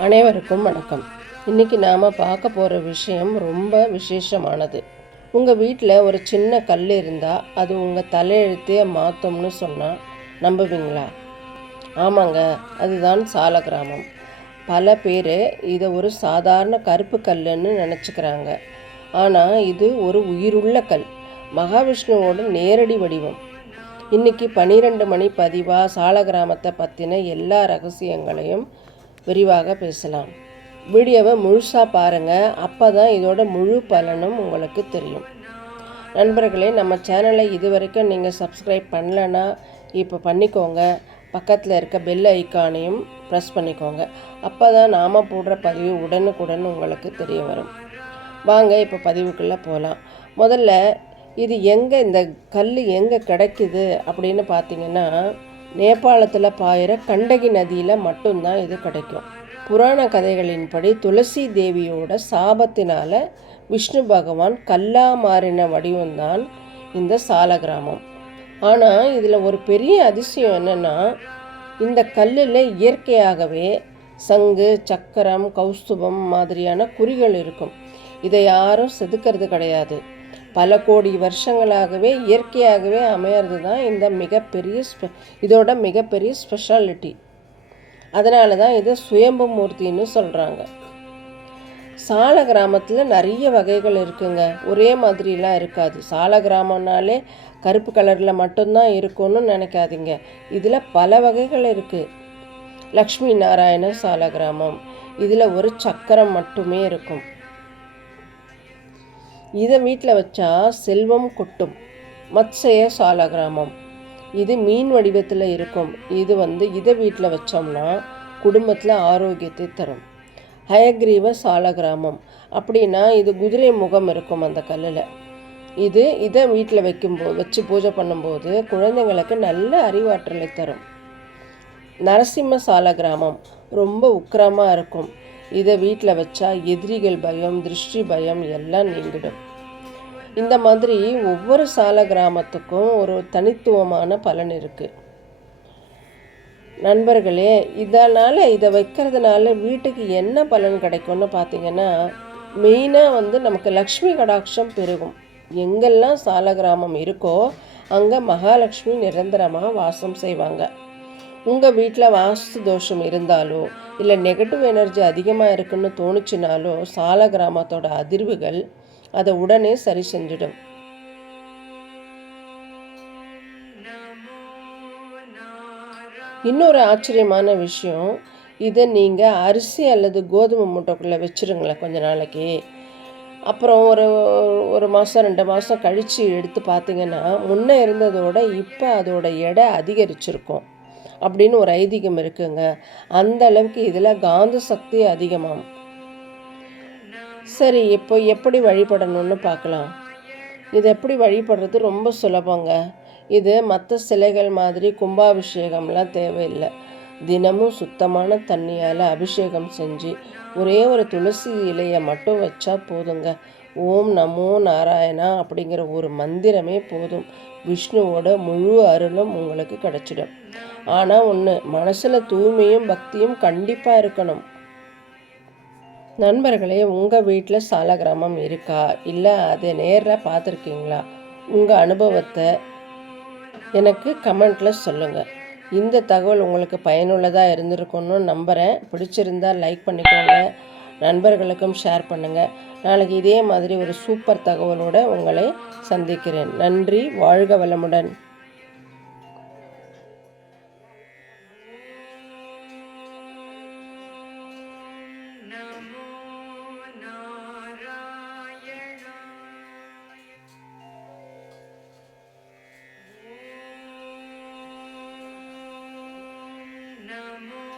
அனைவருக்கும் வணக்கம். இன்றைக்கி நாம் பார்க்க போகிற விஷயம் ரொம்ப விசேஷமானது. உங்கள் வீட்டில் ஒரு சின்ன கல் இருந்தால் அது உங்கள் தலையெழுத்தையே மாற்றும்னு சொன்னால் நம்புவீங்களா? ஆமாங்க, அதுதான் சாலக்கிராமம். பல பேர் இதை ஒரு சாதாரண கருப்பு கல்லுன்னு நினச்சிக்கிறாங்க. ஆனால் இது ஒரு உயிருள்ள கல், மகாவிஷ்ணுவோட நேரடி வடிவம். இன்றைக்கி 12 மணி பதிவாக சாலக்கிராமத்தை பற்றின எல்லா ரகசியங்களையும் விரிவாக பேசலாம். வீடியோவை முழுசாக பாருங்கள், அப்போ தான் இதோட முழு பலனும் உங்களுக்கு தெரியும். நண்பர்களே, நம்ம சேனலை இது வரைக்கும் நீங்கள் சப்ஸ்கிரைப் பண்ணலைன்னா இப்போ பண்ணிக்கோங்க. பக்கத்தில் இருக்க பெல் ஐக்கானையும் ப்ரெஸ் பண்ணிக்கோங்க. அப்போ தான் நாம் போடுற பதிவு உடனுக்குடன் உங்களுக்கு தெரிய வரும். வாங்க இப்போ பதிவுக்குள்ளே போகலாம். முதல்ல இது இந்த கல் எங்கே கிடைக்குது அப்படின்னு பார்த்தீங்கன்னா, நேபாளத்தில் பாயிற கண்டகி நதியில் மட்டும்தான் இது கிடைக்கும். புராண கதைகளின்படி துளசி தேவியோட சாபத்தினால் விஷ்ணு பகவான் கல்லா மாறின வடிவம்தான் இந்த சாலக்கிராமம். ஆனால் இதில் ஒரு பெரிய அதிசயம் என்னென்னா, இந்த கல்லில் இயற்கையாகவே சங்கு, சக்கரம், கௌஸ்துபம் மாதிரியான குறிகள் இருக்கும். இதை யாரும் செதுக்கிறது கிடையாது. பல கோடி வருஷங்களாகவே இயற்கையாகவே அமையிறது தான் இதோட மிகப்பெரிய ஸ்பெஷாலிட்டி. அதனால தான் இதை சுயம்பு மூர்த்தின்னு சொல்கிறாங்க. சால கிராமத்தில் நிறைய வகைகள் இருக்குங்க. ஒரே மாதிரிலாம் இருக்காது. சால கிராமம்னாலே கருப்பு கலரில் மட்டும்தான் இருக்கும்னு நினைக்காதீங்க. இதில் பல வகைகள் இருக்குது. லக்ஷ்மி நாராயண சால கிராமம், இதில் ஒரு சக்கரம் மட்டுமே இருக்கும். இதை வீட்டில் வச்சா செல்வம் கொட்டும். மத்சய சால கிராமம், இது மீன் வடிவத்தில் இருக்கும். இதை வீட்டில் வச்சோம்னா குடும்பத்தில் ஆரோக்கியத்தை தரும். ஹயக்ரீவ சால கிராமம் அப்படின்னா இது குதிரை முகம் இருக்கும் அந்த கல்லில். இதை வீட்டில் வச்சு பூஜை பண்ணும்போது குழந்தைங்களுக்கு நல்ல அறிவாற்றலை தரும். நரசிம்ம சால கிராமம் ரொம்ப உக்கிரமாக இருக்கும். இதை வீட்டில் வச்சா எதிரிகள் பயம், திருஷ்டி பயம் எல்லாம் நீங்கிடும். இந்த மாதிரி ஒவ்வொரு சால கிராமத்துக்கும் ஒரு தனித்துவமான பலன் இருக்குது. நண்பர்களே, இதை வைக்கிறதுனால வீட்டுக்கு என்ன பலன் கிடைக்கும்னு பார்த்தீங்கன்னா, மெயினாக நமக்கு லக்ஷ்மி கடாட்சம் பெருகும். எங்கெல்லாம் சால கிராமம் இருக்கோ அங்கே மகாலட்சுமி நிரந்தரமாக வாசம் செய்வாங்க. உங்கள் வீட்டில் வாஸ்து தோஷம் இருந்தாலோ இல்லை நெகட்டிவ் எனர்ஜி அதிகமாக இருக்குன்னு தோணுச்சுனாலோ சால கிராமத்தோட அதிர்வுகள் அதை உடனே சரி செஞ்சிடும். இன்னொரு ஆச்சரியமான விஷயம், இதை நீங்கள் அரிசி அல்லது கோதுமை மூட்டைக்குள்ளே வச்சுருங்களேன் கொஞ்ச நாளைக்கு. அப்புறம் ஒரு மாதம் 2 மாதம் கழித்து எடுத்து பார்த்தீங்கன்னா முன்னே இருந்ததோட இப்போ அதோட எடை அதிகரிச்சிருக்கும் அப்படின்னு ஒரு ஐதீகம் இருக்குங்க. அந்த அளவுக்கு இதில் காந்த சக்தி அதிகமாகும். சரி, இப்போ எப்படி வழிபடணும்னு பார்க்கலாம். இது எப்படி வழிபடுறது ரொம்ப சுலபங்க. இது மற்ற சிலைகள் மாதிரி கும்பாபிஷேகம்லாம் தேவையில்லை. தினமும் சுத்தமான தண்ணியால் அபிஷேகம் செஞ்சு ஒரே ஒரு துளசி இலையை மட்டும் வச்சா போதுங்க. ஓம் நமோ நாராயணா அப்படிங்கிற ஒரு மந்திரமே போதும். விஷ்ணுவோட முழு அருளும் உங்களுக்கு கிடைச்சிடும். ஆனால் ஒன்று, மனசில் தூய்மையும் பக்தியும் கண்டிப்பாக இருக்கணும். நண்பர்களே, உங்கள் வீட்டில் சால கிராமம் இருக்கா, இல்லை அதை நேரில் பார்த்துருக்கீங்களா? உங்கள் அனுபவத்தை எனக்கு கமெண்ட்டில் சொல்லுங்கள். இந்த தகவல் உங்களுக்கு பயனுள்ளதாக இருந்திருக்குன்னு நம்புகிறேன். பிடிச்சிருந்தால் லைக் பண்ணிக்கோங்க, நண்பர்களுக்கும் ஷேர் பண்ணுங்கள். நாளைக்கு இதே மாதிரி ஒரு சூப்பர் தகவலோடு உங்களை சந்திக்கிறேன். நன்றி, வாழ்க வளமுடன். Namo